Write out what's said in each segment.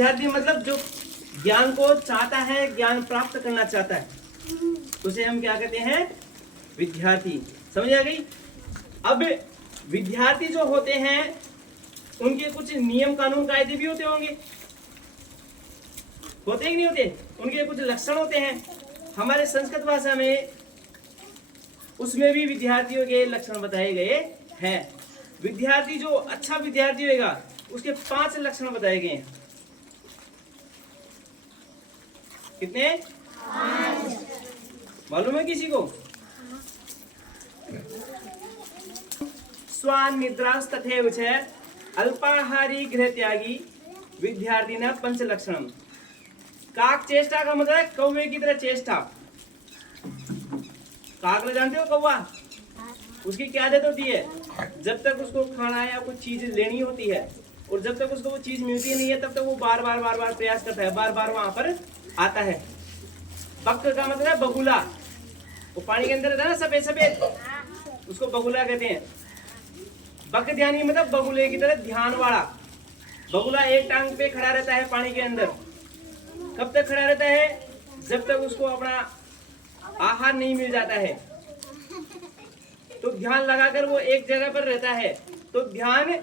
विद्यार्थी मतलब जो ज्ञान को चाहता है, ज्ञान प्राप्त करना चाहता है, उसे हम क्या कहते हैं? विद्यार्थी। समझ आ गई? अब विद्यार्थी जो होते हैं उनके कुछ नियम कानून कायदे भी होते होंगे, होते कि नहीं होते? उनके कुछ लक्षण होते हैं। हमारे संस्कृत भाषा में उसमें भी विद्यार्थियों के लक्षण बताए गए हैं। विद्यार्थी जो अच्छा विद्यार्थी होगा उसके 5 लक्षण बताए गए हैं। कितने? 5। मालूम है किसी को? स्वान निद्रास तथैव च अल्पाहारी गृह त्यागी विद्यार्थी न पंच लक्षणम। काक चेष्टा का मतलब है कौवे की तरह चेष्टा। काकड़ा जानते हो? कौवा, उसकी क्या आदत होती है? जब तक उसको खाना या कुछ चीज लेनी होती है और जब तक उसको वो चीज मिलती नहीं है तब तक वो बार बार प्रयास करता है, बार बार वहां पर आता है। बक का मतलब है बगुला, वो पानी के अंदर रहता है ना, सफेद सफेद, उसको बगुला कहते हैं। बक ध्यानी मतलब बगुले की तरह ध्यान वाला। बगुला एक टांग पे खड़ा रहता है पानी के अंदर। कब तक खड़ा रहता है? जब तक उसको अपना आहार नहीं मिल जाता है। तो ध्यान लगाकर वो एक जगह पर रहता है। तो ध्यान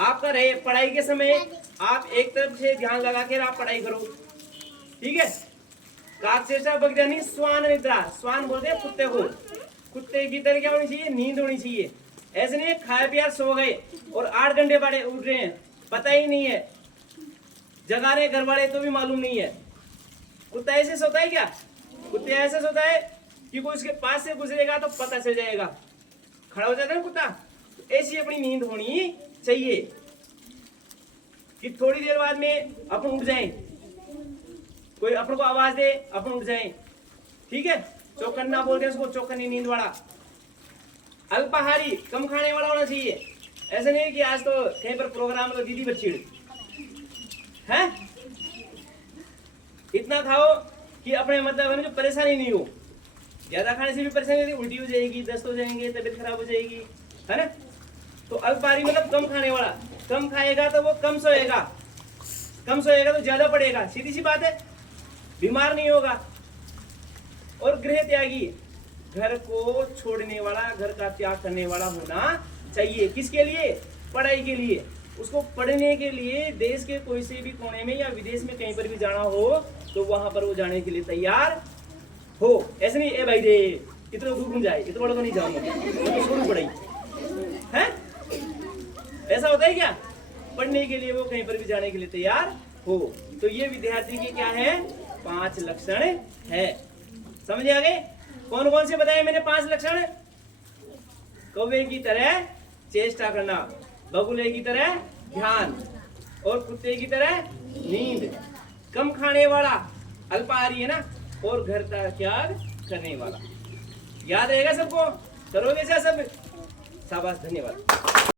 आपका रहे पढ़ाई के समय, आप एक तरफ से ध्यान लगाकर आप पढ़ाई करो, ठीक है? काकचेष्टा बगजानी स्वान निद्रा। स्वान बोलते हैं कुत्ते को। कुत्ते की तरह क्या होनी चाहिए? नींद होनी चाहिए। ऐसे नहीं खाया पिया सो गए और 8 घंटे बाद उठ रहे हैं, पता ही नहीं है, जगा रहे घर वाले तो भी मालूम नहीं है। कुत्ता ऐसे सोता है क्या? कुत्ते ऐसे सोता है कि कोई उसके पास से गुजरेगा तो पता चल जाएगा, खड़ा हो जाता है ना कुत्ता। तो ऐसी अपनी नींद होनी चाहिए कि थोड़ी देर बाद में अपन उठ जाएं, कोई अपन को आवाज दे अपन उठ जाएं, ठीक है? चौकन्ना बोलते हैं उसको, चौकन्नी नींद वाला। अल्पाहारी, कम खाने वाला होना चाहिए। ऐसे नहीं कि आज तो कहीं पर प्रोग्राम तो दीदी बच्ची है, इतना खाओ कि अपने मतलब जो परेशानी नहीं हो। ज्यादा खाने से भी परेशानी होती है, उल्टी हो जाएगी, दस्त हो जाएंगे, तबीयत खराब हो जाएगी, है ना? तो अल्पाहारी मतलब कम खाने वाला। कम खाएगा तो वो कम सोएगा, कम सोएगा तो ज्यादा पड़ेगा, सीधी सी बात है, बीमार नहीं होगा। और गृह त्यागी, घर को छोड़ने वाला, घर का त्याग करने वाला होना चाहिए। किसके लिए? पढ़ाई के लिए। उसको पढ़ने के लिए देश के कोई से भी कोने में या विदेश में कहीं पर भी जाना हो तो वहां पर वो जाने के लिए तैयार हो। ऐसे नहीं ए भाई रे इतना दूर क्यों जाए, इतना बड़ा तो नहीं जाऊंगा, तो छोड़ू पढ़ाई है, ऐसा होता है क्या? पढ़ने के लिए वो कहीं पर भी जाने के लिए तैयार हो। तो ये विद्यार्थी के क्या है? 5 लक्षण है। समझ आ गए? कौन कौन से बताए मैंने 5 लक्षण? कौवे की तरह चेष्टा करना, बगुले की तरह ध्यान, और कुत्ते की तरह नींद, कम खाने वाला अल्पाहारी है ना, और घर का त्याग करने वाला। याद रहेगा सबको? करोगे क्या सब? शाबाश, धन्यवाद।